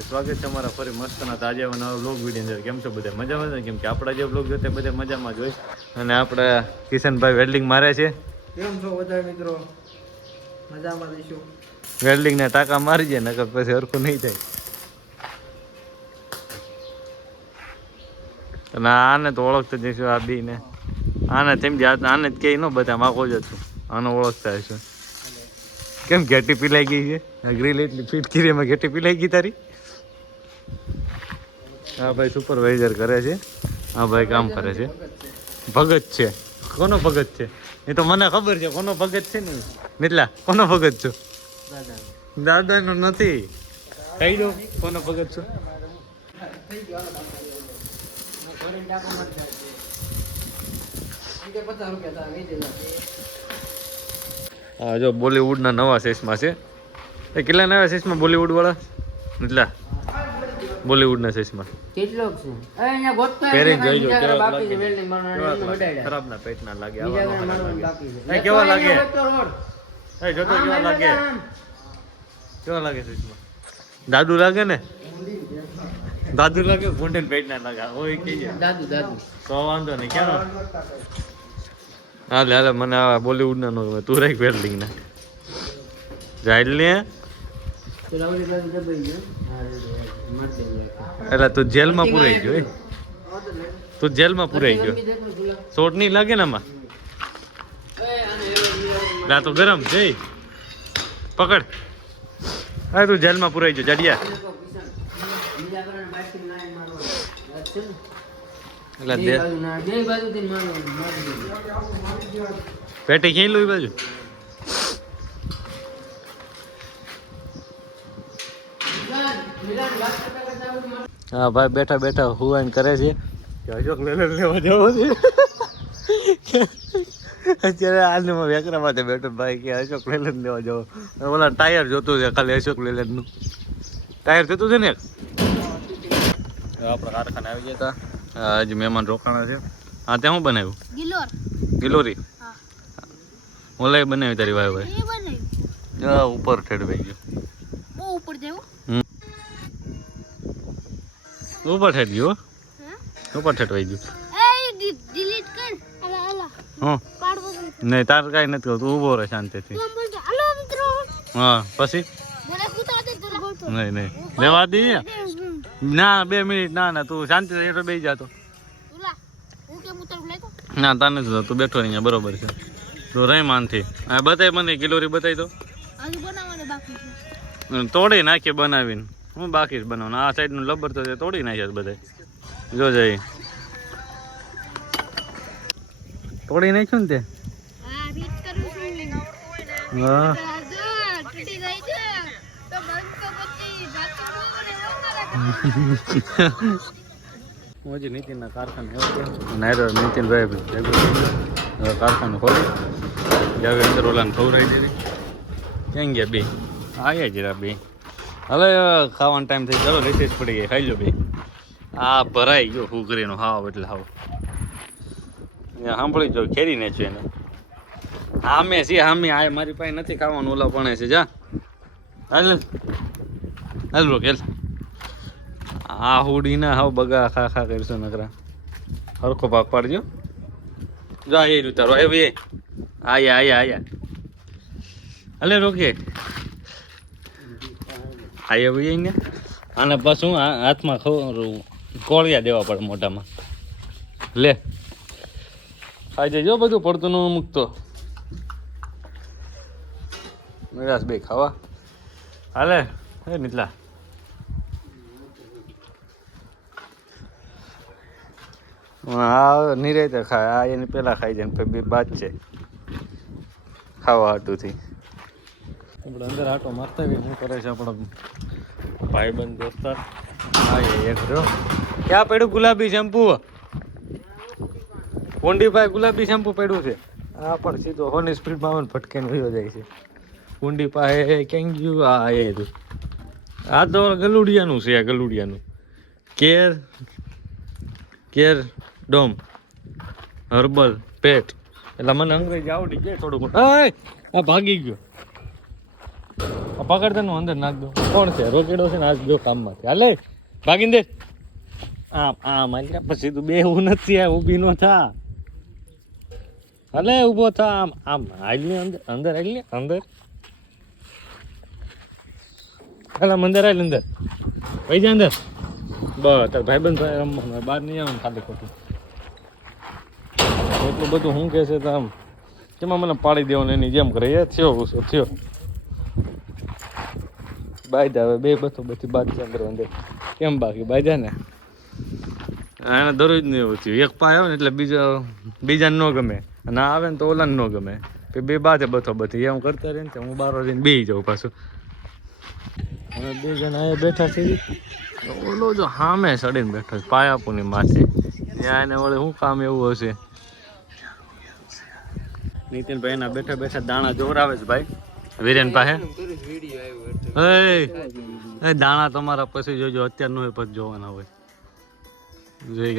સ્વાગત છે અમારા ફરી મસ્તના તાજા નવા વ્લોગ વિડીયો અંદર. કેમ છો બધા મજામાં? કેમ કે આપણા જે વ્લોગ જોતે બધા મજામાં જ હોય. અને આપણે કિશનભાઈ વેલ્ડિંગ મારે છે. કેમ છો બધા મિત્રો? મજામાં રહીશું. વેલ્ડિંગને ટાંકા મારી જાય નકર પછી હરખું નહીં થાય. અને આને તો ઓળખતો જઈશું આ બીને. આને તેમ જ આને જ કંઈ ન બધા માખો જ હતું. આને ઓળખતા હશે. કેમ ઘેટી પીલાઈ ગઈ છે? ગ્રીલ એટલી ફિટ કરી એમાં ઘેટી પીલાઈ ગઈ તારી? હા ભાઈ સુપરવાઇઝર કરે છે. હા ભાઈ કામ કરે છે. ભગત છે. કોનો ભગત છે? એ તો મને ખબર છે કોનો ભગત છે ને. મિતલા કોનો ભગત છો? દાદાનો નથી. કહી દો કોનો ભગત છો? હા જો બોલીવુડના નવા સેશમાં છે. એ કેટલા નવા સેશમાં બોલીવુડ વાળા? મિતલા બોલીવુડના સેશમાં કેટલો છે? અહીંયા ગોતતો પહેરી જોઈજો કેવા બાકી છે વેલ્ડિંગ મારવાનો બડાડ્યા. ખરાબ ના પેટ ના લાગે. બીજા મારવાનું બાકી છે. એ કેવા લાગે? એ જોતો કેવા લાગે? કેવા લાગે સેશમાં? દાદુ લાગે ને? દાદુ લાગે ગુંડન પેટ ના લાગે. ઓય કહીએ દાદુ તો વાંધો નહીં. કેનો હાલે હાલે મને આ બોલીવુડ ના નો તું રાખ વેલ્ડિંગ ના જાઈલ ને. એટલે તું જેલમાં પુરાઈ ગયો. તું જેલમાં પુરાઈ ગયો. ચોટ નહીં લાગે ને આમાં? ના તો ગરમ જઈ પકડ. હા તું જેલમાં પુરાઈ ગયો જડિયા. પેટી ખેલ લો બાજુ. હા ભાઈ બેઠા બેઠા હુવાન કરે છે કે અશોક લેલન લેવા જવો છે. અત્યારે આલમાં વેકરા માટે બેઠો ભાઈ કે અશોક લેલન લેવા જવો. ઓલા ટાયર જોતું છે ખાલી અશોક લેલનનું ટાયર જોતું છે ને. આપણા કારખાને આવી ગયા હતા. આજે મહેમાન રોકાણા છે. હા ત્યાં શું બનાવ્યું? ગિલોરી. ઓલાય બનાવી તારી ભાઈ ભાઈ ઉપર ઠેડવાઈ ગયું. ઉપર ઠેડ ગયું. ઉપર ઠેડવાઈ ગયું. નહીં તાર કાંઈ નથી કરતું. ઊભો રહે શાંતિથી. હા પછી નહીં નહીં લેવા દઈએ ના 2 મિનિટ. ના ના તું શાંતિ એટલો બેસી જાતો. ના તાર નથી તું બેઠો અહીંયા બરોબર છે. તું રહી માનથી હા બતાવી મને ગિલોરી બતાવી તો. તોડી નાખીએ બનાવીને. હું બાકી જ બનાવવાનું. આ સાઈડનું લબર તો તોડી નાખ્યા બધા. જો જઈ તોડી નાખ્યું ને તે. હા હું હજી નીતિનના કારખાને નીતિનભાઈ કારખાનું ખોલી જાવે અંદર ઓલાને ખવડાવી દીધી. ક્યાં ગયા બે? આવ્યા જરા બે. હવે ખાવાનો ટાઈમ થઈ. ચાલો રિસેસ પડી ગઈ. ખાઈ લો બે. આ ભરાઈ ગયો હુકરીનો હાવ એટલે હાવ. સાંભળી જો ખેરી ને છે એને. હામે છે હામે. આ મારી પાસે નથી ખાવાનું. ઓલા પણ છે જા હાલ હાલ બ્રો કેલ. આ હુડી ના હાવ બગા ખા ખા કરશો નકરા. હરખો ભાગ પાડજો. જા એ ઉતારો એ ભાઈ. આયા આયા આયા હલે રોકે આયા ભાઈ ને. આને બસ હું હાથમાં કોળિયા દેવા પડે મોઢામાં. લે ખાઈ જજો બધું પડતું ન મૂકતો. નિરાશ બે ખાવા હાલે હે નીતલા. હા નિરાતે ખાય. આ એની પેલા ખાઈ જાય ને બે બાદ છે ખાવા હાટુથી. આપણે અંદર આટો મારતા બી શું કરે છે આપણો ભાઈબંધ દોસ્તાર. હા એક જો ક્યાં પડ્યું? ગુલાબી શેમ્પુ. કુંડીભાઈ ગુલાબી શેમ્પુ પડ્યું છે. આ પણ સીધો હોની સ્પીડમાં આવે ને ફટકાઈને વયો જાય છે. કુંડી પાસે ક્યાં ગયું? આ એ આ તો ગલુડિયાનું છે. આ ગલુડિયાનું કેર ડોમ હર્બલ પેટ. એટલે મને અંગ્રેજી આવડી જાય થોડું. આ ભાગી ગયો. પકડ તને અંદર નાખ દો. કોણ છે? રોકેડો છે ને આજ જો કામમાંથી. હાલે ભાગીને દે. આમ આમ એટલે પછી તું બેહવું નથી. આ ઊભી નો થા. હાલે ઊભો થા. આમ આમ હાલની અંદર અંદર હાલની અંદર. હાલ આમ અંદર હાલ અંદર. પૈ જા અંદર. બસ તાર ભાઈબંધ ભાઈ રમવાનું બહાર નહીં આવવાનું ખાલી ખોટું. એટલું બધું શું કહે છે તો આમ તેમાં મને પાડી દેવાનું એની જેમ કરે. એ થયો ગુસ્સો થયો. બાયજા હવે બે બધી બાદ છે અંદર અંદર. કેમ બાકી બાયજા ને એને દરરોજ નહીં એવું થયું. એક પા આવે ને એટલે બીજાને ન ગમે અને આ આવે ને તો ઓલાને ન ગમે. બે બાજે બધી એમ કરતા રહે ને હું બાર જઈને બેસી જાઉં પાછું. હવે બે જણા અહીંયા બેઠા છે. ઓલો જો સામે સડીને બેઠો છે પાયાપુની માથે. ત્યાં એને વળે શું કામ એવું હશે. નીતિનભાઈ એના બેઠા બેઠા દાણા જોરાવે છે ભાઈ વીરેન પાસે. એ દાણા તમારા પછી જોજો અત્યાર નું પછી જોવાના હોય.